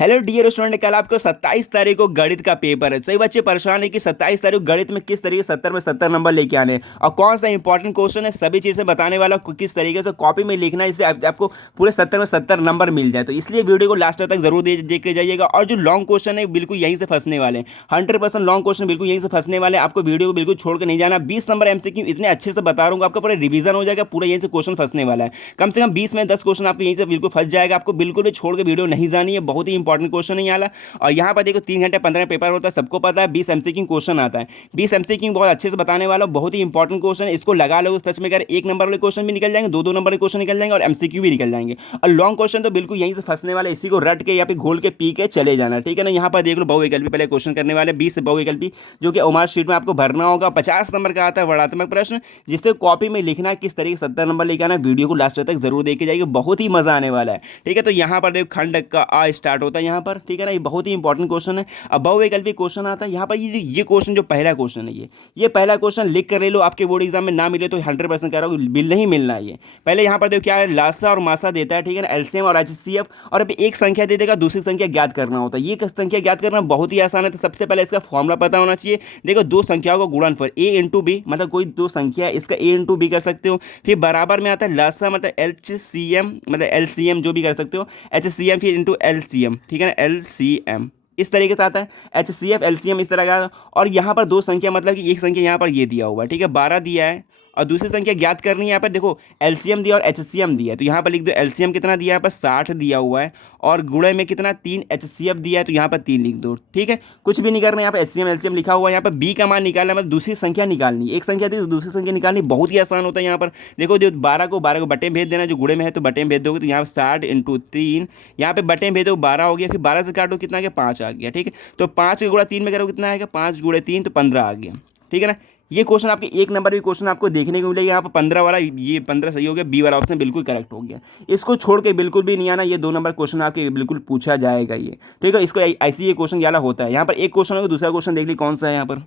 Hello dear student, कल आपको 27 तारीख को गणित का पेपर है। सही बच्चे परेशान है कि 27 तारीख को गणित में किस तरीके से 70 में 70 नंबर लेके आने हैं और कौन सा इंपॉर्टेंट क्वेश्चन है, सभी चीज़ें बताने वाला हूं, किस तरीके से कॉपी में लिखना है, इससे आपको पूरे 70 में 70 नंबर मिल जाए। तो इसलिए वीडियो को लास्ट तक जरूर देख के जाइएगा। और जो लॉन्ग क्वेश्चन है बिल्कुल यहीं से फंसने वाले हैं, 100% लॉन्ग क्वेश्चन बिल्कुल यहीं से फंसने वाले हैं। आपको वीडियो को बिल्कुल छोड़ के नहीं जाना। 20 नंबर एमसीक्यू इतने अच्छे से बता रहा हूँ, आपका पूरा रिवीजन हो जाएगा, पूरा यहीं से क्वेश्चन फंसने वाला है। कम से कम 20 में 10 क्वेश्चन आपको यहीं से बिल्कुल फंस जाएगा। आपको बिल्कुल भी छोड़ के वीडियो नहीं जानी है, बहुत ही इंपॉर्टेंट क्वेश्चन है यहाँ। और यहाँ पर देखो 3 घंटे 15 पेपर होता है, सबको पता है। 20 एमसीक्यू क्वेश्चन आता है, 20 एमसीक्यू बहुत अच्छे से बताने वाला हूं, बहुत ही इंपॉर्टेंट क्वेश्चन है। इसको लगा लो, सच में अगर 1 नंबर वाले क्वेश्चन भी निकल जाएंगे, 2 नंबर के क्वेश्चन निकल जाएंगे और एमसीक्यू भी निकल जाएंगे। और लॉन्ग क्वेश्चन तो बिल्कुल यहीं से फंसने वाले, इसी को रट के या फिर घोल के पी के चले जाना, ठीक है ना। यहाँ पर देख लो बहुविकल्पी पहले क्वेश्चन करने वाले 20 बहुविकल्पी, जो कि ओमार शीट में आपको भरना होगा। 50 नंबर का आता है वर्णात्मक प्रश्न, जिससे कॉपी में लिखना है किस तरीके से 70 नंबर लेके आना। वीडियो को लास्ट तक जरूर देखे जाइए, बहुत ही मजा आने वाला है, ठीक है। तो यहाँ पर देखो खंड का आ स्टार्ट होता है यहाँ पर, ठीक है ना। ये बहुत ही इंपॉर्टेंट क्वेश्चन है। अब बहुविकल्पी क्वेश्चन आता है यहाँ पर। ये क्वेश्चन जो पहला क्वेश्चन है, ये पहला क्वेश्चन लिख कर ले लो। आपके बोर्ड एग्जाम में ना मिले तो 100% कह रहा हूँ बिल नहीं मिलना है। ये पहले यहाँ पर देखो क्या है, लासा और मासा देता है, ठीक है ना, एलसीएम और एचसीएफ, और अभी एक संख्या दे देगा, दूसरी संख्या ज्ञात करना होता है। ये संख्या ज्ञात करना बहुत ही आसान है। तो सबसे पहले इसका फॉर्मूला पता होना चाहिए। देखो दो संख्याओं को गुणनफल ए इंटू बी, मतलब कोई दो संख्या है, इसका ए इंटू बी कर सकते हो। फिर बराबर में आता है लासा मतलब एचसीएम, मतलब एलसीएम जो भी कर सकते हो, एचसीएम फिर इंटू एलसीएम, ठीक है ना, एलसीएम इस तरीके से आता है। एच सी एफ एलसीएम इस तरह का। और यहाँ पर दो संख्या मतलब कि एक संख्या यहाँ पर ये दिया हुआ है, ठीक है, 12 दिया है, और दूसरी संख्या ज्ञात करनी है। यहाँ पर देखो एलसीएम दिया और एचसीएम दिया है, तो यहाँ पर लिख दो एलसीएम कितना दिया है, यहाँ पर 60 दिया हुआ है, और गुणे में कितना 3 एचसीएफ दिया है, तो यहाँ पर 3 लिख दो, ठीक है। कुछ भी नहीं करना, यहाँ पर एचसीएम एलसीएम लिखा हुआ है। यहाँ पर बी का मान निकालना मतलब दूसरी संख्या निकालनी, एक संख्या दी तो दूसरी संख्या निकालनी, बहुत ही आसान होता है। यहाँ पर देखो जो 12 को बटे में भेज देना, जो गुणे में है तो बटे में भेज दोगे, तो यहाँ पर 60 इंटू 3, यहाँ पे बटे में भेजो 12 हो गया, फिर 12 से काटो कितना आ गया, 5 आ गया, ठीक है। तो 5 का गुणा 3 में करो कितना आएगा, 5 गुणे 3 तो 15 आ गया, ठीक है ना। ये क्वेश्चन आपके 1 नंबर भी क्वेश्चन आपको देखने को मिलेगा। यहाँ पर 15 वाला, ये 15 सही हो गया, बी वाला ऑप्शन बिल्कुल करेक्ट हो गया। इसको छोड़ के बिल्कुल भी नहीं आना, ये 2 नंबर क्वेश्चन आपके बिल्कुल पूछा जाएगा ये, ठीक है। इसको ऐसी ये क्वेश्चन ज़्यादा होता है। यहाँ पर एक क्वेश्चन होगा, दूसरा क्वेश्चन देख ली कौन सा है यहाँ पर।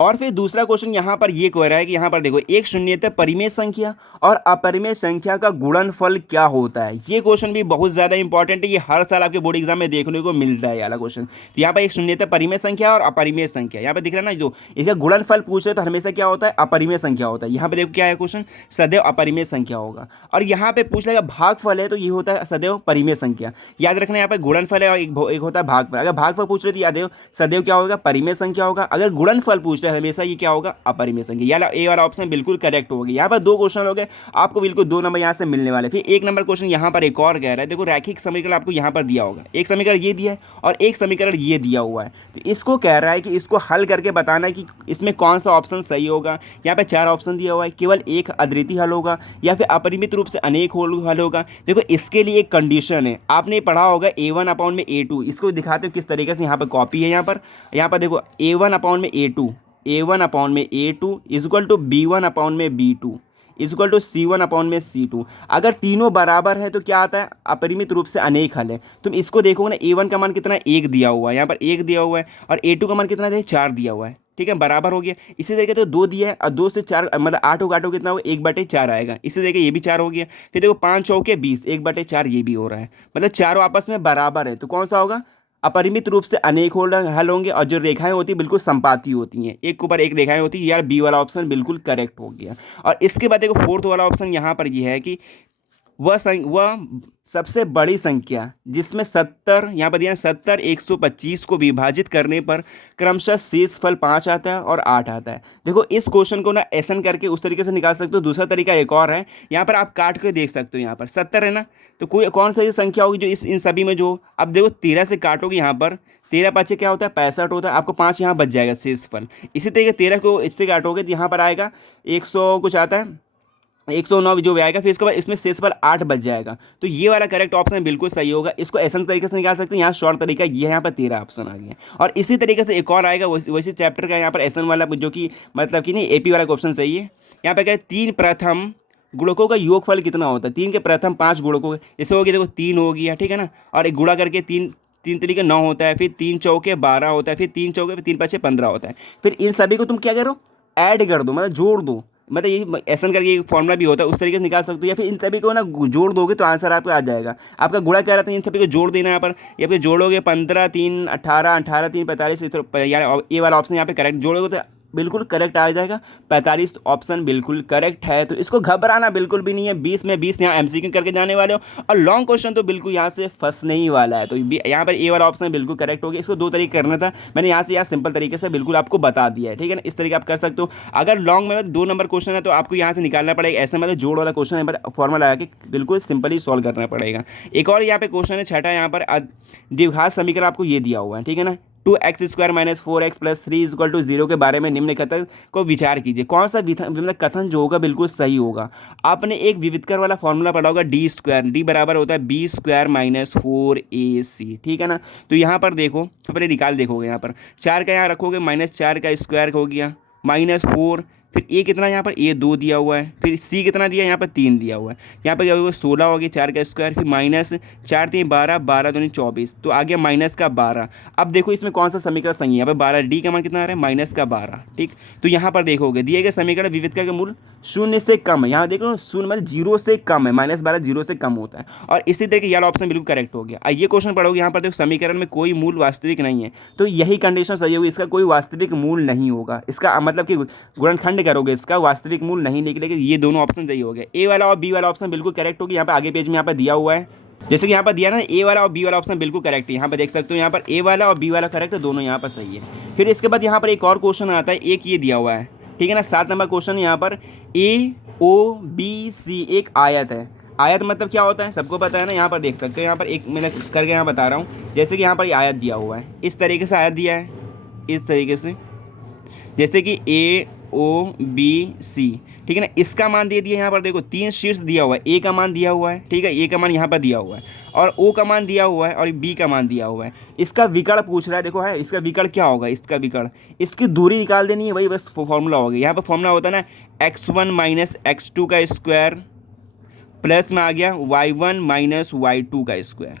और फिर दूसरा क्वेश्चन यहाँ पर ये कह रहा है कि यहाँ पर देखो एक शून्यता परिमेय संख्या और अपरिमेय संख्या का गुणनफल क्या होता है। ये क्वेश्चन भी बहुत ज़्यादा इंपॉर्टेंट है, ये हर साल आपके बोर्ड एग्जाम में देखने को मिलता है ये वाला क्वेश्चन। तो यहाँ पर एक शून्यता परिमेय संख्या और अपरिमेय संख्या, यहाँ पर दिख रहा है ना, जो इसका गुणनफल पूछ रहे तो हमेशा क्या होता है, अपरिमेय संख्या होता है। यहाँ पर देखो क्या है क्वेश्चन, सदैव अपरिमेय संख्या होगा। और यहाँ पे पूछ लेगा भागफल है तो ये होता है सदैव परिमेय संख्या। याद रखना यहाँ पर गुणनफल है और एक होता है भागफल। अगर भागफल पूछ रहे तो याद सदैव क्या होगा, परिमेय संख्या होगा। अगर गुणनफल पूछ रहे हमेशा ये क्या होगा, अपरिमेय संख्या। याला ए वाला ऑप्शन बिल्कुल करेक्ट हो गया। यहाँ पर 2 क्वेश्चन हो गए, आपको बिल्कुल 2 नंबर यहाँ से मिलने वाले। फिर 1 नंबर क्वेश्चन यहाँ पर एक और कह रहा है, देखो रैखिक समीकरण आपको यहाँ पर दिया होगा, एक समीकरण ये दिया है और एक समीकरण ये दिया हुआ है। तो इसको कह रहा है कि इसको हल करके बताना है कि इसमें कौन सा ऑप्शन सही होगा। यहाँ पर 4 ऑप्शन दिया हुआ है, केवल एक अद्वितीय हल होगा या फिर अपरिमित रूप से अनेक हल होगा। देखो इसके लिए एक कंडीशन है, आपने पढ़ा होगा A1/A2। इसको दिखाते हो किस तरीके से, यहाँ पर कॉपी है। यहाँ पर देखो A1/A2, A1/A2 equal to B1/B2 equal to C1/C2। अगर तीनों बराबर है तो क्या आता है, अपरिमित रूप से अनेक हल है। तुम इसको देखोगे ना, A1 का मान कितना है, 1 दिया हुआ है, यहाँ पर 1 दिया हुआ है, और A2 का मान कितना है, 4 दिया हुआ है, ठीक है, बराबर हो गया। इसी तरीके तो 2 दिया है और 2 से 4 मतलब 8 होगा, 8 कितना होगा, 1/4 आएगा। इसी तरीके ये भी 4 हो गया। फिर देखो 5 चौके 20, 1/4 ये भी हो रहा है, मतलब चारों आपस में बराबर है। तो कौन सा होगा, अपरिमित रूप से अनेक हल होंगे। और जो रेखाएं होती हैं बिल्कुल संपाती होती हैं, एक के ऊपर एक रेखाएं होती हैं। यार बी वाला ऑप्शन बिल्कुल करेक्ट हो गया। और इसके बाद देखो 4th वाला ऑप्शन यहाँ पर ये है कि वह सबसे बड़ी संख्या जिसमें 70, यहाँ पर दिया 70 125 को विभाजित करने पर क्रमशः शेष फल 5 आता है और 8 आता है। देखो इस क्वेश्चन को ना ऐसन करके उस तरीके से निकाल सकते हो। दूसरा तरीका एक और है, यहाँ पर आप काट के देख सकते हो। यहाँ पर 70 है ना, तो कोई कौन सा ये संख्या होगी जो इन सभी में जो, अब देखो 13 से काटोगे, यहाँ पर 13 5 क्या होता है, 65 होता है। आपको 5 यहाँ बच जाएगा शेष फल। इसी तरीके 13 को इससे काटोगे तो यहाँ पर आएगा 100 कुछ आता है, 109 जो भी आएगा। फिर इसके बाद इसमें शेष पर 8 बच जाएगा। तो ये वाला करेक्ट ऑप्शन बिल्कुल सही होगा। इसको ऐसा तरीके से निकाल सकते हैं। यहाँ शॉर्ट तरीका ये है, यहाँ पर 13 ऑप्शन आ गया। और इसी तरीके से एक और आएगा वैसे चैप्टर का, यहाँ पर एसन वाला, जो कि मतलब कि नहीं एपी वाला क्वेश्चन सही है। यहाँ पर क्या है, 3 प्रथम गुणकों का योगफल कितना होता है, 3 के प्रथम 5 गुणकों, जैसे हो गया देखो 3 हो गया, ठीक है ना। और एक गुणा करके 3 तरीके 9 होता है, फिर 3 चौके 12 होता है, फिर 3 चौके 3 5 15 होता है। फिर इन सभी को तुम क्या करो, ऐड कर दो, मतलब जोड़ दो। मतलब ये एसन करके एक फॉर्मूला भी होता है, उस तरीके से निकाल सकते हो, या फिर इन सभी को ना जोड़ दोगे तो आंसर आपका आ जाएगा। आपका गुणा क्या रहता है, इन सभी को जोड़ देना। यहाँ पर ये फिर जोड़ोगे 15 3 18, 18 3 45, यार ये वाला ऑप्शन यहाँ पे करेक्ट जोड़ोगे तो बिल्कुल करेक्ट आ जाएगा। 45 ऑप्शन बिल्कुल करेक्ट है। तो इसको घबराना बिल्कुल भी नहीं है। 20 में 20 यहाँ एमसीक्यू करके जाने वाले हो, और लॉन्ग क्वेश्चन तो बिल्कुल यहाँ से फंसने ही वाला है। तो यहाँ पर ए वाला ऑप्शन बिल्कुल करेक्ट हो गया। इसको दो तरीके करना था, मैंने यहाँ से यहाँ सिंपल तरीके से बिल्कुल आपको बता दिया है, ठीक है ना। इस तरीके आप कर सकते हो। अगर लॉन्ग में 2 नंबर क्वेश्चन है तो आपको यहाँ से निकालना पड़ेगा, ऐसे मतलब जोड़ वाला क्वेश्चन है, पर फॉर्मूला लगा के बिल्कुल सिंपली सॉल्व करना पड़ेगा। एक और यहाँ पे क्वेश्चन है छठा, यहाँ पर द्विघात समीकरण आपको ये दिया हुआ है, ठीक है ना। 2x² - 4x + 3 = 0 के बारे में निम्न कथन को विचार कीजिए। कौन सा मतलब कथन जो होगा बिल्कुल सही होगा। आपने एक विविधकर वाला फॉर्मूला पढ़ा होगा, d² बराबर होता है b² - 4ac, ठीक है ना। तो यहाँ पर देखो, अपने निकाल देखोगे, यहाँ पर 4 का यहाँ रखोगे, -4 का स्क्वायर हो गया, -4, फिर ए कितना यहाँ पर ए 2 दिया हुआ है, फिर सी कितना दिया यहाँ पर 3 दिया हुआ है। यहाँ पर क्या होगा 16 हो गया, 4 का स्क्वायर, फिर -4 3 12, 12 दूनी 24, तो आ गया -12। अब देखो इसमें कौन सा समीकरण सही है। यहाँ पर 12, डी का मान कितना आ रहा है -12, ठीक। तो यहाँ पर देखोगे दिए गए समीकरण विविधकर के मूल 0 से कम है। यहाँ देखो 0 मतलब 0 से कम है, -12 0 से कम होता है। और इसी तरीके ये ऑप्शन बिल्कुल करेक्ट हो गया। ये क्वेश्चन पढ़ोगे, यहाँ पर देखो समीकरण में कोई मूल वास्तविक नहीं है, तो यही कंडीशन सही होगी। इसका कोई वास्तविक मूल नहीं होगा, इसका मतलब कि गुणनखंड करोगे इसका वास्तविक मूल नहीं निकलेगा। ये दोनों ऑप्शन सही हो गए। ए वाला और बी वाला ऑप्शन बिल्कुल करेक्ट होगी। यहाँ पे आगे पेज में यहाँ पे दिया हुआ है, जैसे कि यहाँ पर दिया ना, ए वाला और बी वाला ऑप्शन बिल्कुल करेक्ट है। यहाँ पर देख सकते हो, यहाँ पर ए वाला और बी वाला करेक्ट है, दोनों यहाँ पर सही है। फिर इसके बाद यहाँ पर एक और क्वेश्चन आता है, एक ये दिया हुआ है, ठीक है ना। 7 नंबर क्वेश्चन, यहाँ पर AOBC एक आयत है। आयत मतलब क्या होता है सबको पता है ना। यहाँ पर देख सकते हो, यहाँ पर एक मैं करके यहाँ बता रहा हूँ। जैसे कि यहाँ पर आयत दिया हुआ है, इस तरीके से आयत दिया है, इस तरीके से, जैसे कि AOBC, ठीक है ना। इसका मान दे दिया, यहाँ पर देखो 3 शीर्ष दिया हुआ है। ए का मान दिया हुआ है, ठीक है, ए का मान यहाँ पर दिया हुआ है, और ओ का मान दिया हुआ है, और बी का मान दिया हुआ है। इसका विकर्ण पूछ रहा है, देखो है इसका विकर्ण क्या होगा। इसका विकर्ण, इसकी दूरी निकाल देनी है, वही बस फॉर्मूला हो गया। यहाँ पर फॉर्मूला होता है ना, x1 - x2 का स्क्वायर प्लस में आ गया y1 - y2 का स्क्वायर।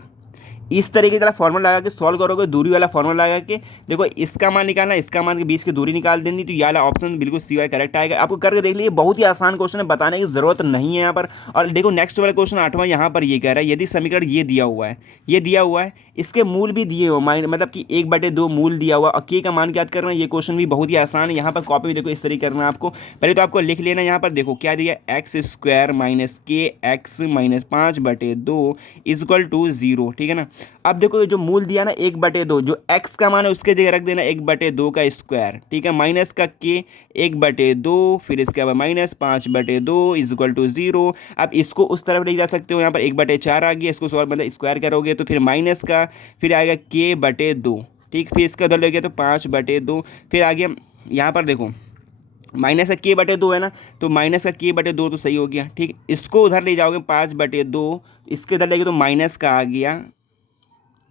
इस तरीके का फॉर्मूला लगा के सॉल्व करोगे, दूरी वाला फॉर्मूला लगा के देखो, इसका मान निकालना, इसका मान के बीच की दूरी निकाल देनी, तो ये वाला ऑप्शन बिल्कुल सी वाला करेक्ट आएगा। आपको करके देख लीजिए, बहुत ही आसान क्वेश्चन है, बताने की जरूरत नहीं है यहाँ पर। और देखो नेक्स्ट वाला क्वेश्चन 8वां, यहाँ पर ये कह रहा है यदि समीकरण ये दिया हुआ है, ये दिया हुआ है, इसके मूल भी दिए हुए, मतलब कि 1/2 मूल दिया हुआ, और के का मान ज्ञात करना। ये क्वेश्चन भी बहुत ही आसान है। यहाँ पर कॉपी भी देखो इस तरीके करना है आपको। पहले तो आपको लिख लेना, यहाँ पर देखो क्या दिया, x² - kx - 5/2 = 0, ठीक है ना। अब देखो जो मूल दिया ना 1/2, जो x का मान है उसके जगह रख देना 1/2 का स्क्वायर, ठीक है, माइनस का k 1/2, फिर इसके बाद -5/2 = 0। अब इसको उस तरफ ले जा सकते हो, यहाँ पर 1/4 आ गया, इसको मतलब स्क्वायर करोगे तो फिर माइनस का, फिर आएगा k/2, ठीक, फिर इसका उधर ले गया तो 5/2, फिर आ गया यहाँ पर देखो माइनस का k/2 है ना, तो माइनस का k/2 तो सही हो गया, ठीक। इसको उधर ले जाओगे 5/2, इसके उधर ले गए तो माइनस का आ गया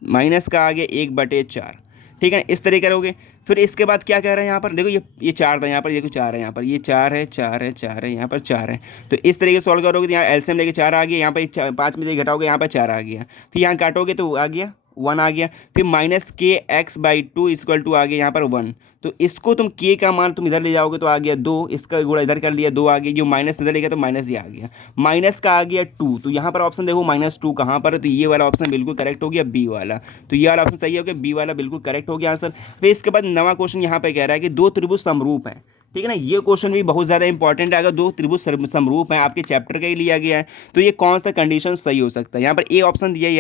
1/4, ठीक है, इस तरीके करोगे। फिर इसके बाद क्या कह रहे हैं यहाँ पर देखो, ये 4 था, यहाँ पर देखो 4 है, यहाँ पर ये 4 है, 4 है, 4 है, यहाँ पर 4 है। तो इस तरीके से सॉल्व करोगे तो यहाँ एलसीएम लेके 4 आ गया, यहाँ पर 5 में से घटाओगे, यहाँ पर 4 आ गया, फिर यहाँ काटोगे तो आ गया 1 आ गया, फिर -kx/2 = आ गया यहाँ पर 1। तो इसको तुम k का मान तुम इधर ले जाओगे तो आ गया 2, इसका गुणा इधर कर लिया 2 आ गया, जो माइनस इधर ले गया तो माइनस ये आ गया, माइनस का आ गया 2। तो यहाँ पर ऑप्शन देखो -2 कहाँ पर है, तो ये वाला ऑप्शन बिल्कुल करेक्ट हो गया, बी वाला। तो ये वाला ऑप्शन सही हो गया, बी वाला बिल्कुल करेक्ट हो गया आंसर। फिर इसके बाद नवा क्वेश्चन यहाँ पे कह रहा है कि 2 त्रिभुज समरूप हैं, ठीक है ना। ये क्वेश्चन भी बहुत ज़्यादा इंपॉर्टेंट है। अगर 2 त्रिभुज समरूप हैं, आपके चैप्टर का ही लिया गया है, तो ये कौन सा कंडीशन सही हो सकता है। यहाँ पर ए ऑप्शन दिया है,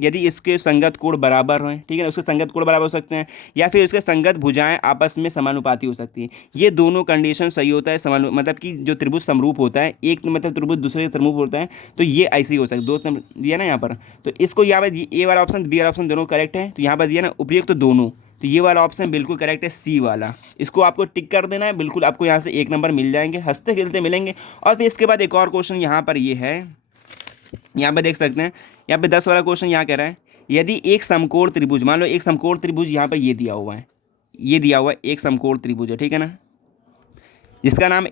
यदि इसके संगत कोण बराबर हैं, ठीक है ना, उसके संगत कोण बराबर हो सकते हैं, या फिर उसके संगत भुजाएं आपस में समानुपाती हो सकती है। ये दोनों कंडीशन सही होता है, मतलब कि जो त्रिभुज समरूप होता है, एक मतलब त्रिभुज दूसरे समरूप होता है, तो ये ऐसे ही हो सकता है। 2 दिया ना यहाँ पर, तो इसको यहाँ पर ए वाला ऑप्शन बी वाला ऑप्शन दोनों करेक्ट है। तो यहाँ पर दिया ना उपयुक्त तो दोनों, तो ये वाला ऑप्शन बिल्कुल करेक्ट है, सी वाला। इसको आपको टिक कर देना है, बिल्कुल आपको यहाँ से 1 नंबर मिल जाएंगे, हंसते खेलते मिलेंगे। और फिर इसके बाद एक और क्वेश्चन यहाँ पर ये है, यहाँ पे देख सकते हैं, यहाँ पे 10 वाला क्वेश्चन यहाँ कह रहा है यदि एक समकोण त्रिभुज, मान लो एक समकोण त्रिभुज यहाँ पर ये दिया हुआ है, ये दिया हुआ है एक समकोण त्रिभुज है, ठीक है ना, जिसका नाम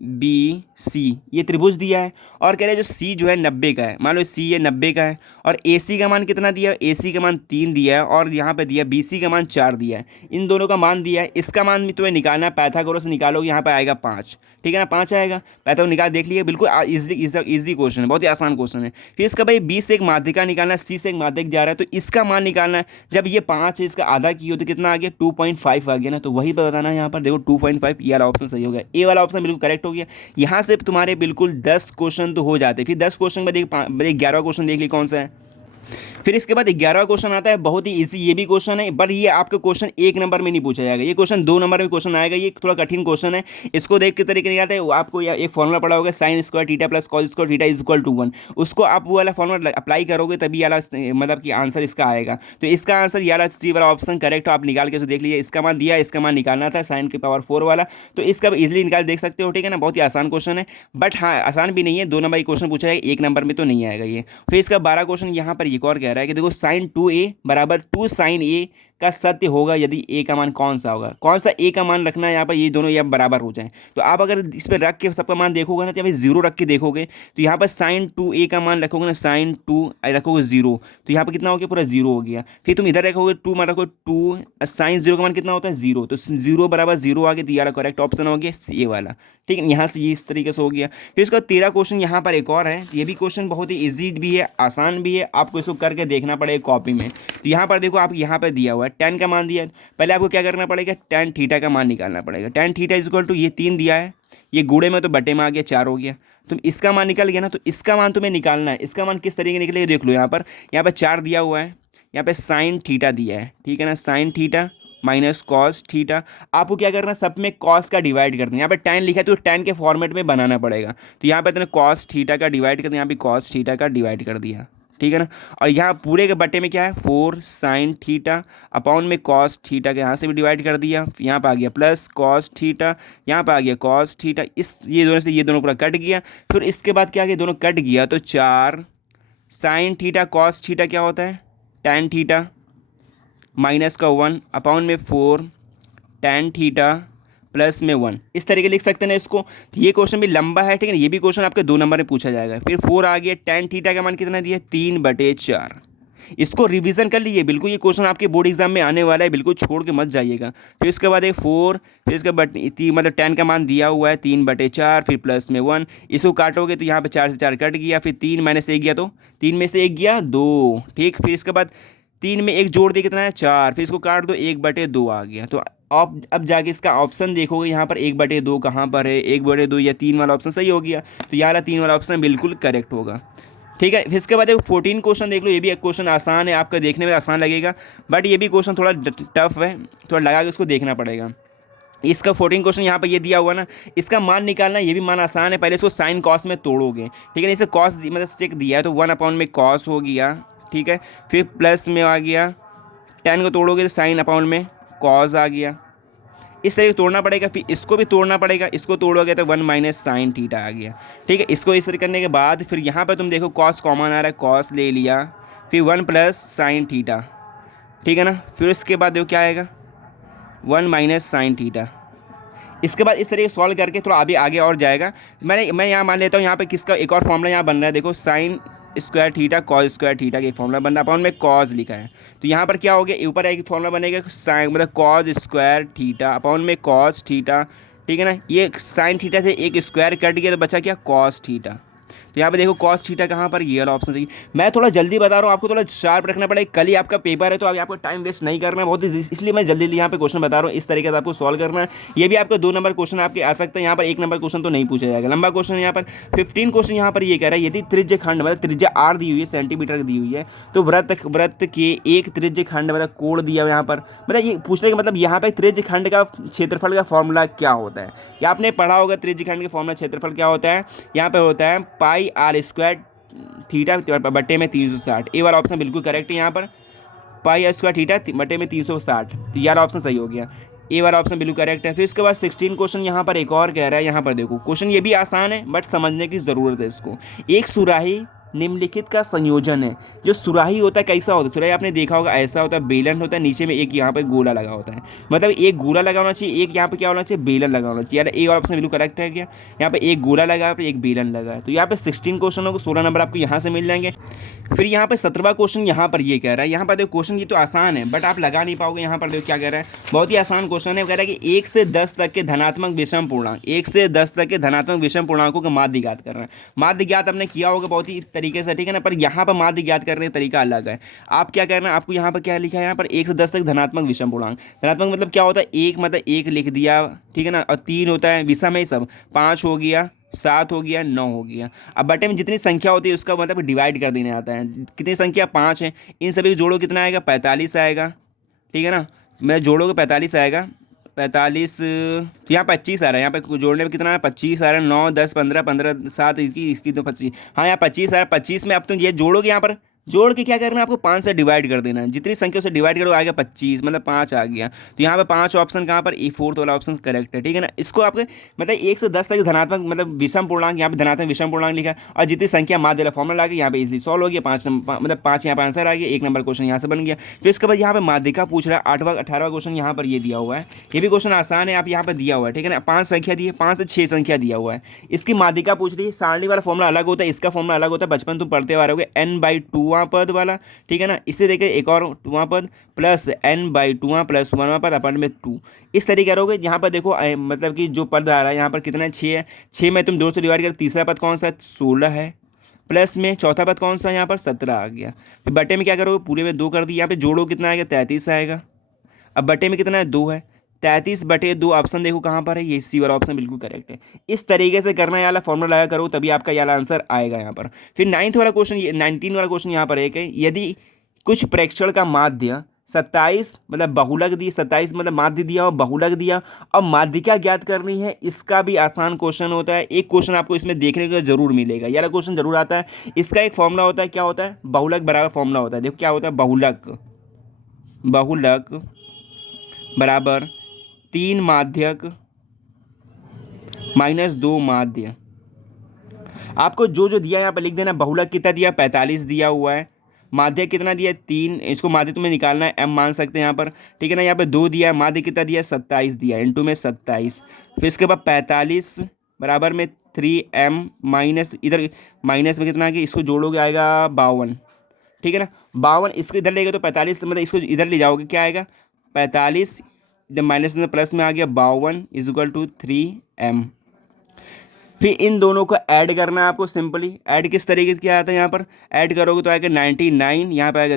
बी सी, ये त्रिभुज दिया है और कह रहे हैं जो सी जो है 90 का है, मान लो सी ये 90 का है और ए सी का मान कितना दिया है, ए सी का मान 3 दिया है और यहाँ पे दिया बी सी का मान 4 दिया है, इन दोनों का मान दिया है। इसका मान भी तुम्हें निकालना है, पाइथागोरस से निकालोगे यहाँ पे आएगा 5, ठीक है ना, 5 आएगा, पाइथागोरस निकाल देख लिया, बिल्कुल इजी क्वेश्चन है, बहुत ही आसान क्वेश्चन है। फिर इसका भाई बी से एक माध्यिका निकालना है, सी से एक माध्यिक जा रहा है तो इसका मान निकालना है। जब ये 5 है इसका आधा की हो तो कितना आ गया 2.5 आ गया ना, तो वही बताना है यहाँ पर, देखो 2.5, ये वाला ऑप्शन सही हो गया, ए वाला ऑप्शन बिल्कुल करेक्ट हो गया। यहाँ से तुम्हारे बिल्कुल 10 क्वेश्चन तो हो जाते, फिर 10 क्वेश्चन में देख 11वां क्वेश्चन देख ली कौन सा है। फिर इसके बाद 11वां क्वेश्चन आता है, बहुत ही इजी ये भी क्वेश्चन है, बट ये आपका क्वेश्चन 1 नंबर में नहीं पूछा जाएगा, ये क्वेश्चन 2 नंबर में क्वेश्चन आएगा, ये थोड़ा कठिन क्वेश्चन है। इसको देख के तरीके नहीं आता है, आपको एक फॉर्मूला पड़ा होगा sine square theta plus cos square theta is equal to 1, उसको आप वो वाला फॉर्मूला अप्लाई करोगे तभी वाला मतलब कि आंसर इसका आएगा। तो इसका आंसर ये वाला सी वाला ऑप्शन करेक्ट हो, आप निकाल के देख लीजिए, इसका मान दिया, इसका मान निकालना था साइन की पावर 4 वाला, तो इसका इजिली निकाल देख सकते हो, ठीक है ना, बहुत ही आसान क्वेश्चन है, बट हाँ आसान भी नहीं है, 2 नंबर की क्वेश्चन पूछा जाएगा, 1 नंबर में तो नहीं आएगा ये। फिर इसका 12 क्वेश्चन यहाँ पर एक और कह रहा है कि देखो साइन 2a बराबर 2 साइन ए का सत्य होगा यदि ए का मान कौन सा होगा, कौन सा ए का मान रखना है यहाँ पर, ये दोनों यहाँ बराबर हो जाए। तो आप अगर इस पर रख के सबका मान देखोगे ना, तो भाई 0 रख के देखोगे तो यहाँ पर साइन 2a का मान रखोगे ना, साइन 2 रखोगे 0, तो यहाँ पर कितना हो गया, पूरा 0 हो गया। फिर तुम इधर रखोगे 2 मान रखोगे 2, साइन 0 का मान कितना होता है 0, तो 0 बराबर 0 आ गया, तो ये करेक्ट ऑप्शन हो गया ये वाला, ठीक है, यहाँ से ये इस तरीके से हो गया। फिर इसका 13 क्वेश्चन यहाँ पर एक और है, ये भी क्वेश्चन बहुत ही ईजी भी है, आसान भी है, आपको इसको करके देखना पड़ेगा कॉपी में। तो यहाँ पर देखो आप यहाँ पर दिया हुआ है tan का मान दिया है, पहले आपको क्या करना पड़ेगा, tan थीटा का मान निकालना पड़ेगा। tan theta is equal to ये 3 दिया है, ये गुणे में तो बटे में आ गया 4 हो गया, तुम इसका मान निकल गया ना, तो इसका मान तुम्हें निकालना है। इसका मान किस तरीके निकलेगा देख लो, यहाँ पर 4 दिया हुआ है, यहाँ पे साइन थीटा दिया है, ठीक है ना, sine theta minus cos theta, आपको क्या करना है, सब में कॉस का डिवाइड कर देना, यहाँ पे tan लिखा है तो tan के फॉर्मेट में बनाना पड़ेगा। तो यहाँ पे तुमने कॉस थीटा का डिवाइड कर दिया, यहाँ पे कॉस थीटा का डिवाइड कर दिया, ठीक है ना, और यहाँ पूरे के बटे में क्या है 4 साइन थीटा अपॉन में कॉस थीटा के यहाँ से भी डिवाइड कर दिया, यहाँ पे आ गया प्लस कॉस थीटा, यहाँ पे आ गया कॉस थीटा, इस ये दोनों से ये दोनों पूरा कट गया। फिर इसके बाद क्या आ गया, दोनों कट गया तो 4 साइन थीटा कॉस थीटा क्या होता है tan थीटा माइनस का 1 अपॉन में 4 tan थीटा प्लस में 1, इस तरीके लिख सकते हैं ना इसको। ये क्वेश्चन भी लंबा है, ठीक है ना, ये भी क्वेश्चन आपके 2 नंबर में पूछा जाएगा। फिर 4 आ गया, tan थीटा का मान कितना दिया 3/4, इसको रिवीजन कर लीजिए, बिल्कुल ये क्वेश्चन आपके बोर्ड एग्जाम में आने वाला है, बिल्कुल छोड़ के मत जाइएगा। फिर इसके बाद 4, फिर इसके बाद मतलब tan का मान दिया हुआ है 3/4, फिर प्लस में 1, इसको काटोगे तो यहाँ पे 4 से 4 कट गया, फिर 3 माइनस 1 गया तो 3 में से 1 गया 2, ठीक। फिर इसके बाद 3 में 1 जोड़ दिया कितना है 4, फिर इसको काट दो 1/2 आ गया। तो आप अब जाके इसका ऑप्शन देखोगे यहाँ पर 1/2 कहाँ पर है, 1/2 या 3 वाला ऑप्शन सही हो गया, तो यहाँ वाला 3 वाला ऑप्शन बिल्कुल करेक्ट होगा, ठीक है। फिर इसके बाद 14 क्वेश्चन देख लो, ये भी एक क्वेश्चन आसान है, आपका देखने में आसान लगेगा, बट ये भी क्वेश्चन थोड़ा टफ है, थोड़ा लगा के उसको देखना पड़ेगा। इसका 14 क्वेश्चन यहाँ पर ये दिया हुआ ना, इसका मान निकालना, ये भी मान आसान है, पहले इसको साइन कॉस में तोड़ोगे, ठीक है ना, इसे कॉस मतलब चेक दिया है तो 1 अपॉन में कॉस हो गया, ठीक है, फिर प्लस में आ गया, tan को तोड़ोगे तो साइन अपॉन में कॉस आ गया, इस तरीके तोड़ना पड़ेगा। फिर इसको भी तोड़ना पड़ेगा, इसको तोड़ोगे तो 1 माइनस साइन थीटा आ गया, ठीक है। इसको इस तरीके करने के बाद फिर यहाँ पर तुम देखो कॉस कॉमन आ रहा है, कॉस ले लिया, फिर 1 प्लस साइन थीटा, ठीक है ना। फिर इसके बाद देखो क्या आएगा 1 माइनस साइन थीटा। इसके बाद इस तरीके सॉल्व करके थोड़ा अभी आगे और जाएगा। मैं यहाँ मान लेता हूँ, यहाँ पे किसका एक और फॉर्मूला यहाँ बन रहा है, देखो sign square theta cos square theta का एक फॉर्मूला बन रहा है, अपॉन में कॉस लिखा है, तो यहाँ पर क्या हो गया, ऊपर एक फॉर्मूला बनेगा साइन मतलब कॉस स्क्वायर थीटा अपॉन में कॉस थीटा, ठीक है ना। ये साइन थीटा से एक स्क्वायर कट गया तो बचा क्या कॉस थीटा, तो यहाँ पे देखो कॉस थीटा कहाँ पर, ये वाला ऑप्शन सही। मैं थोड़ा जल्दी बता रहा हूँ, आपको थोड़ा शार्प रखना पड़ेगा, कल ही आपका पेपर है तो अभी आपको टाइम वेस्ट नहीं करना है बहुत, इसलिए मैं जल्दी यहाँ पे क्वेश्चन बता रहा हूँ, इस तरीके से आपको सॉल्व करना है। ये भी आपका 2 नंबर क्वेश्चन आपके आ सकते हैं, यहाँ पर 1 नंबर क्वेश्चन तो नहीं पूछा जाएगा, लंबा क्वेश्चन यहाँ पर। 15 क्वेश्चन यहाँ पर ये कह रहा है यदि त्रिज्य खंड मतलब त्रिज्या r दी हुई है, सेंटीमीटर दी हुई है, तो वृत्त के एक त्रिज्य खंड मतलब कोण दिया हुआ यहाँ पर, मतलब ये पूछने का मतलब यहाँ पर त्रिज्य खंड का क्षेत्रफल का फॉर्मूला क्या होता है, ये आपने पढ़ा होगा, त्रिज्य खंड का फॉर्मूला क्षेत्रफल क्या होता है, यहाँ पर होता है पाई r स्क्वायर थीटा बटे में 360, ए वाला ऑप्शन बिल्कुल करेक्ट है, यहाँ पर पाई स्क्वायर थीटा बटे में 360, तो ये वाला ऑप्शन सही हो गया, ए वाला ऑप्शन बिल्कुल करेक्ट है। फिर उसके बाद 16 क्वेश्चन यहाँ पर एक और कह रहा है, यहाँ पर देखो क्वेश्चन ये भी आसान है बट समझने की ज़रूरत है इसको। एक सुराही निम्नलिखित का संयोजन है। जो सुराही होता है कैसा होता है? सुराही आपने देखा होगा ऐसा होता है, बेलन होता है, नीचे में एक यहाँ पे गोला लगा होता है। मतलब एक गोला लगा होना चाहिए, एक यहाँ पे क्या होना चाहिए, बेलन लगा होना चाहिए। यार ए ऑप्शन बिल्कुल करेक्ट है क्या? यहाँ पे एक गोला लगा है, एक बेलन लगा है। तो यहाँ पे 16 क्वेश्चन होगा, 16 नंबर आपको यहाँ से मिल जाएंगे। फिर यहाँ पे 17वां क्वेश्चन यहाँ पर ये कह रहा है, यहाँ पर देखो क्वेश्चन ये तो आसान है बट आप लगा नहीं पाओगे। यहाँ पर देखो क्या कह रहा है, बहुत ही आसान क्वेश्चन है। कह रहा है कि 1 से 10 तक के धनात्मक विषम पूर्णांक, 1 से 10 तक के धनात्मक विषम पूर्णांकों का माध्य ज्ञात करना है। माध्य ज्ञात आपने किया होगा बहुत ही तरीके से, ठीक है ना, पर यहाँ पर माध्य ज्ञात करने का तरीका अलग है। आप क्या करना है, आपको यहाँ पर क्या लिखा है, यहाँ पर 1 से 10 तक धनात्मक विषम पूर्णांक। धनात्मक मतलब क्या होता है, एक मतलब एक लिख दिया, ठीक है ना, और 3 होता है विषम है सब, 5 हो गया, 7 हो गया, 9 हो गया। अब बटे में जितनी संख्या होती है उसका मतलब डिवाइड कर देने आता है। कितनी संख्या, 5 है, इन सभी को जोड़ो कितना आएगा, 45 आएगा, ठीक है ना। मैं जोड़ोगे 45 आएगा, 45 तो यहाँ 25 आ रहा है, यहाँ पे जोड़ने में कितना है, 25 आ रहा है, 9 10 15 15 7 इसकी तो 25, हाँ यहाँ 25 आ रहा है। 25 में अब तुम ये जोड़ोगे, यहाँ पर जोड़ के क्या करना है आपको, 5 से डिवाइड कर देना है। जितनी संख्या से डिवाइड करो आएगा 25, मतलब 5 आ गया। तो यहाँ पे 5 ऑप्शन कहाँ पर, ई फोर्थ वाला ऑप्शन करेक्ट है, ठीक है ना। इसको आपके मतलब 1 से 10 तक धनात्मक मतलब विषम पूर्णांक, यहाँ पे धनात्मक विषम पूर्णांक लिखा है, और जितनी संख्या माध्य वाला फॉर्मूला आ गया, यहाँ पे इजीली सॉल्व हो गया। 5 नंबर मतलब 5 यहाँ पर आंसर आ गया, 1 नंबर क्वेश्चन यहाँ से बन गया। फिर इसके बाद यहाँ पे माध्यिका पूछ रहा है, 8वां 18वां क्वेश्चन यहाँ पर ये दिया हुआ है। ये भी क्वेश्चन आसान है, आप यहाँ पर दिया हुआ है, ठीक है ना। 5 संख्या दी है, 5 से 6 संख्या दिया हुआ है, इसकी माध्यिका पूछ रही है। सारणी वाला फॉर्मूला अलग होता है, इसका फॉर्मूला अलग होता है, बचपन तुम पढ़ते आ रहे हो, n/2वां पद वाला, ठीक है ना। इसे देखिए एक और 2वां पद प्लस n/2वां प्लस 1वां पद अपन में 2, इस तरीके करोगे। यहाँ पर देखो मतलब कि जो पद आ रहा है यहाँ पर कितना है, 6 है, 6 में तुम 2 से डिवाइड कर, तीसरा पद कौन सा है, 16 है, प्लस में चौथा पद कौन सा है, यहाँ पर 17 आ गया। फिर बटे में क्या करोगे, पूरे में 2 कर दी, यहाँ पे जोड़ो कितना आएगा, 33 आएगा। अब बटे में कितना है, 2 है, 33/2 ऑप्शन देखो कहाँ पर है, ये सी वाला ऑप्शन बिल्कुल करेक्ट है। इस तरीके से करना, वाला फॉर्मूला लगा करो तभी आपका ये वाला आंसर आएगा यहाँ पर। फिर 9th वाला क्वेश्चन, 19 वाला क्वेश्चन यहाँ पर एक है, यदि कुछ प्रेक्षण का माध्य 27 मतलब बहुलक दी, 27 मतलब माध्य दिया और बहुलक दिया, और माध्यिका ज्ञात करनी है, इसका भी आसान क्वेश्चन होता है। एक क्वेश्चन आपको इसमें देखने को जरूर मिलेगा, यह क्वेश्चन जरूर आता है। इसका एक फॉर्मूला होता है, क्या होता है, बहुलक बराबर फॉर्मूला होता है। देखो क्या होता है, बहुलक बराबर 3 माध्यक माइनस 2 माध्य। आपको जो जो दिया है यहाँ पर लिख देना। बहुलक कितना दिया, 45 दिया हुआ है, माध्य कितना दिया है, 3, इसको माध्य तुम्हें निकालना है, m मान सकते हैं यहाँ पर, ठीक है ना। यहाँ पे 2 दिया है, माध्य कितना दिया है, 27 दिया है, इंटू में 27। फिर इसके बाद 45 बराबर में 3m माइनस, इधर माइनस में कितना आ गया, इसको जोड़ोगे आएगा 52, ठीक है ना। 52 इसको इधर ले गए तो 45 मतलब इसको इधर ले जाओगे क्या आएगा, 45, जब माइनस में प्लस में आ गया 52 इज टू 3m। फिर इन दोनों को ऐड करना है आपको, सिंपली ऐड किस तरीके से किया जाता है, यहाँ पर ऐड करोगे तो आएगा 99, यहाँ पर आएगा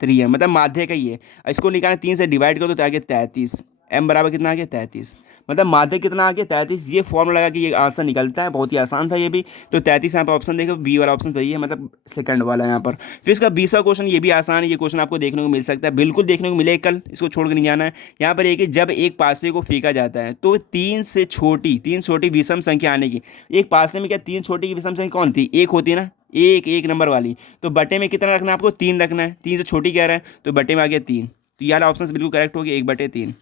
3m मतलब माध्य का ही है। इसको निकालना, 3 से डिवाइड करो तो आगे 33, m बराबर कितना आ गया, 33, मतलब माध्य कितना आ गया, 33। ये फॉर्मूला लगा कि ये आंसर निकलता है, बहुत ही आसान था ये भी। तो 33 यहाँ पर ऑप्शन देखो, बी वाला ऑप्शन सही है, मतलब सेकंड वाला यहाँ पर। फिर इसका 20वां क्वेश्चन, ये भी आसान है, ये क्वेश्चन आपको देखने को मिल सकता है, बिल्कुल देखने को मिले कल, इसको छोड़ कर नहीं जाना है। यहाँ पर एक जब एक पासे को फेंका जाता है तो 3 छोटी विषम संख्या आने की, एक पासे में क्या 3 छोटी विषम संख्या कौन थी, एक होती है ना, एक नंबर वाली। तो बटे में कितना रखना है आपको, 3 रखना है, 3 से छोटी कह रहा है तो बटे में आ गया 3। तो यार ऑप्शन बिल्कुल करेक्ट हो गया, 1/3,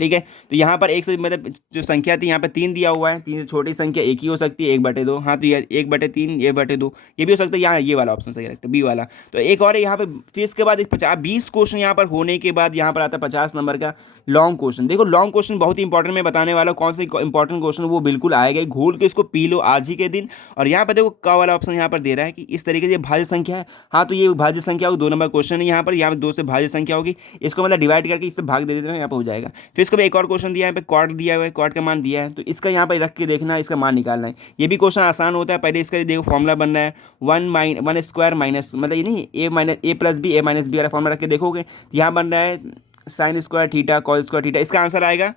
ठीक है। तो यहाँ पर एक से मतलब जो संख्या थी यहाँ पे 3 दिया हुआ है, 3 से छोटी संख्या एक ही हो सकती है, 1/2, हाँ तो ये 1/3 1/2 ये भी हो सकता है। यहाँ ये वाला ऑप्शन सही करेक्ट, बी वाला। तो एक और यहाँ पे, फिर इसके बाद 20 क्वेश्चन यहाँ पर होने के बाद यहाँ पर आता है 50 नंबर का लॉन्ग क्वेश्चन। देखो लॉन्ग क्वेश्चन बहुत ही इंपॉर्टेंट मैं बताने वाला हूँ, कौन सा इंपॉर्टेंट क्वेश्चन वो बिल्कुल आएगा, घोल के इसको पी लो आज ही के दिन। और यहाँ पर देखो का वाला ऑप्शन यहाँ पर दे रहा है कि इस तरीके से भाज्य संख्या है, हाँ तो ये भाज्य संख्या होगी, 2 नंबर क्वेश्चन है यहाँ पर 2 से भाज्य संख्या होगी, इसको मतलब डिवाइड करके इससे भाग दे देते हैं, यहाँ पर हो जाएगा। फिर इसके बाद एक और क्वेश्चन यहाँ पे कॉट दिया हुआ है, कॉट का मान दिया है, तो इसका यहाँ पे रख के देखना, इसका मान निकालना है। ये भी क्वेश्चन आसान होता है। पहले इसका देखो फॉर्मूला बनना है, 1 स्क्वायर माइनस मतलब ये नहीं a प्लस बी वाला फॉर्मूला रख के देखोगे तो यहाँ बन रहा है sign square theta cos square theta. इसका आंसर आएगा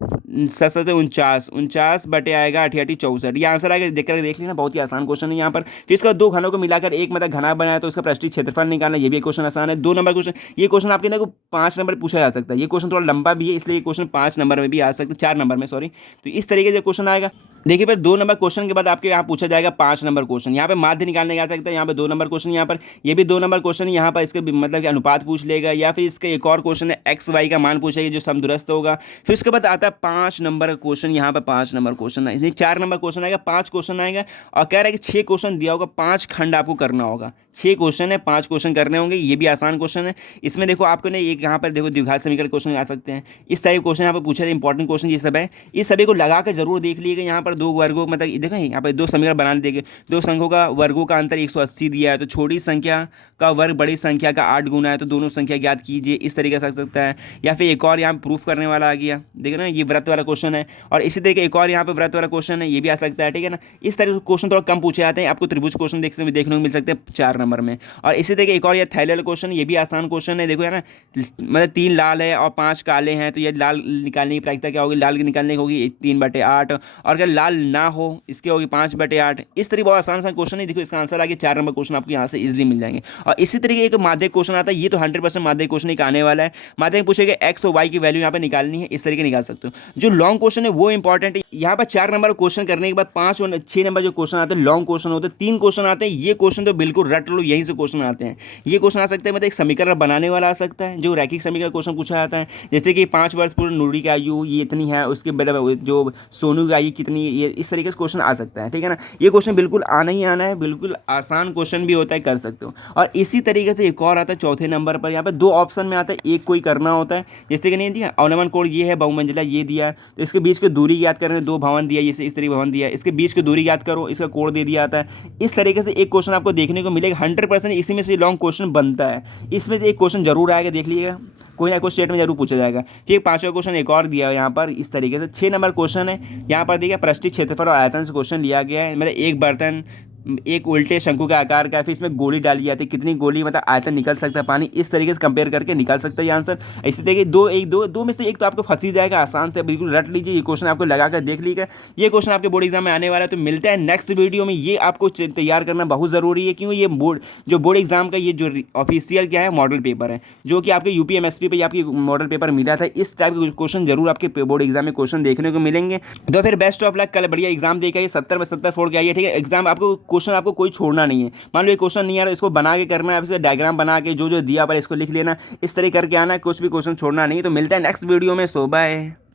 49 बटे आएगा 88 64, ये आंसर आएगा। देख लेना, बहुत ही आसान क्वेश्चन है यहाँ पर। फिर इसका 2 घनों को मिलाकर एक मतलब घना बनाया तो उसका पृष्ठीय क्षेत्रफल निकालना, ये भी क्वेश्चन आसान है। 2 नंबर क्वेश्चन, ये क्वेश्चन आपके ना 5 नंबर पूछा जा सकता है, ये क्वेश्चन थोड़ा लंबा भी है इसलिए ये क्वेश्चन 5 नंबर में भी आ सकता है, 4 नंबर में सॉरी। तो इस तरीके से क्वेश्चन आएगा। देखिए फिर 2 नंबर क्वेश्चन के बाद आपके यहाँ पूछा जाएगा 5 नंबर क्वेश्चन, यहाँ पे माध्य निकालने का आ सकता है, यहाँ पे 2 नंबर क्वेश्चन, यहाँ पर ये भी 2 नंबर क्वेश्चन, यहाँ पर इसके मतलब अनुपात पूछ लेगा, या फिर इसका एक और क्वेश्चन है एक्स वाई का मान पूछेगा जो समदूरस्थ होगा। फिर उसके बाद आता है 5 नंबर का क्वेश्चन, यहाँ पर 5 नंबर क्वेश्चन है, 4 नंबर क्वेश्चन आएगा, 5 क्वेश्चन आएगा और कह रहा है कि 6 क्वेश्चन दिया होगा, 5 खंड आपको करना होगा। 6 क्वेश्चन है, 5 क्वेश्चन करने होंगे, ये भी आसान क्वेश्चन है। इसमें देखो आपको ने एक यहाँ पर देखो द्विघात समीकरण क्वेश्चन आ सकते हैं, इस टाइप क्वेश्चन यहाँ पर पूछा है, इंपॉर्टेंट क्वेश्चन ये सब है। इस सभी को लगा कर जरूर देख लीजिएगा। यहाँ पर दो वर्गों मतलब देखो यहाँ पर 2 समीकरण बनाने देंगे, 2 संख्यों का वर्गों का अंतर 180 दिया है, तो छोटी संख्या का वर्ग बड़ी संख्या का 8 गुना है, तो दोनों संख्या ज्ञात कीजिए, इस तरीके से आ सकता है। या फिर एक और यहाँ प्रूफ करने वाला आ गया, देखो ना ये व्रत वाला क्वेश्चन है, और इसी तरीके एक और यहाँ पे व्रत वाला क्वेश्चन है, ये भी आ सकता है, ठीक है ना। इस तरह के क्वेश्चन थोड़ा कम पूछे जाते हैं, आपको त्रिभुज क्वेश्चन देखने को मिल सकते हैं 4 नंबर में। और इसी तरीके एक और ये थैलेल क्वेश्चन, ये भी आसान क्वेश्चन है, देखो है ना, मतलब 3 लाल है और 5 काले हैं, तो ये लाल निकालने की प्रायिकता क्या होगी, लाल की निकालने की होगी 3/8, और अगर लाल ना हो इसके होगी 5/8। इस तरीके बहुत आसान क्वेश्चन है, देखो इसका आंसर आगे 4 नंबर क्वेश्चन आपको यहाँ से इजिली मिल जाएंगे। और इसी तरीके एक माध्यिक क्वेश्चन आता है, ये तो 100% माध्यिक क्वेश्चन एक आने वाला है। माध्यिक पूछेगा एक्स और वाई की वैल्यू यहाँ पे निकालनी है, इस तरीके निकाल सकते हो। जो लॉन्ग क्वेश्चन है वो इंपॉर्टेंट है, यहाँ पर 4 नंबर क्वेश्चन करने के बाद 5 और 6 नंबर जो क्वेश्चन आते हैं लॉन्ग क्वेश्चन होते हैं, 3 क्वेश्चन आते हैं। ये क्वेश्चन तो बिल्कुल रट लो, यहीं से क्वेश्चन आते हैं। ये क्वेश्चन आ सकते हैं, मतलब एक समीकरण बनाने वाला आ सकता है, जो रैखिक समीकरण क्वेश्चन पूछा जाता है, जैसे कि 5 वर्ष पूर्व नूरी की आयु ये इतनी है, उसके मतलब जो सोनू की आयु कितनी, ये इस तरीके से क्वेश्चन आ सकता है, ठीक है ना। ये क्वेश्चन बिल्कुल आना ही आना है, बिल्कुल आसान क्वेश्चन भी होता है, कर सकते हो। और इसी तरीके से एक और आता है चौथे नंबर पर, यहाँ पर 2 ऑप्शन में आता है, एक कोई करना होता है, जैसे कि नहीं दिया अवनमन कोड ये है, बहुमंजिला ये दिया है, तो इसके बीच की दूरी याद करने 2 भवन दिया, जैसे इस तरीके भवन दिया है, इसके बीच की दूरी याद करो, इसका कोड दे दिया जाता है। इस तरीके से एक क्वेश्चन आपको देखने को मिलेगा, 100% इसी में से लॉन्ग क्वेश्चन बनता है। इसमें से एक क्वेश्चन जरूर आएगा, देख लीजिएगा, कोई ना कोई स्टेट में जरूर पूछा जाएगा। फिर 5वां क्वेश्चन एक और दिया है यहाँ पर, इस तरीके से 6 नंबर क्वेश्चन है। यहाँ पर देखिए पृष्ठीय क्षेत्रफल और आयतन से क्वेश्चन लिया गया है, मतलब एक बर्तन एक उल्टे शंकु के आकार का, फिर इसमें गोली डाली जाती है, कितनी गोली मतलब आयतन निकल सकता है पानी, इस तरीके से कंपेयर करके निकाल सकता है ये आंसर। इसी तरीके दो में से एक तो आपको फंसी जाएगा, आसान से बिल्कुल रट लीजिए, ये क्वेश्चन आपको लगा कर देख लीजिएगा। ये क्वेश्चन आपके बोर्ड एग्जाम में आने वाला है, तो मिलता है नेक्स्ट वीडियो में। ये आपको तैयार करना बहुत ज़रूरी है, क्योंकि ये बोर्ड एग्जाम का ये जो ऑफिशियल क्या है मॉडल पेपर है, जो कि आपके UPMSP पे आपकी मॉडल पेपर मिला था, इस टाइप के क्वेश्चन जरूर आपके बोर्ड एग्जाम में क्वेश्चन देखने को मिलेंगे। तो फिर बेस्ट ऑफ लक, कल बढ़िया एग्जाम देकर 70 में 70 फोड़ के आइए, ठीक है। एग्जाम आपको क्वेश्चन आपको कोई छोड़ना नहीं है, मान लो ये क्वेश्चन नहीं आ रहा, इसको बना के करना है, इससे डायग्राम बना के जो जो दिया पर इसको लिख लेना, इस तरह करके आना है, कुछ भी क्वेश्चन छोड़ना नहीं। तो मिलता है नेक्स्ट वीडियो में, सो बाय।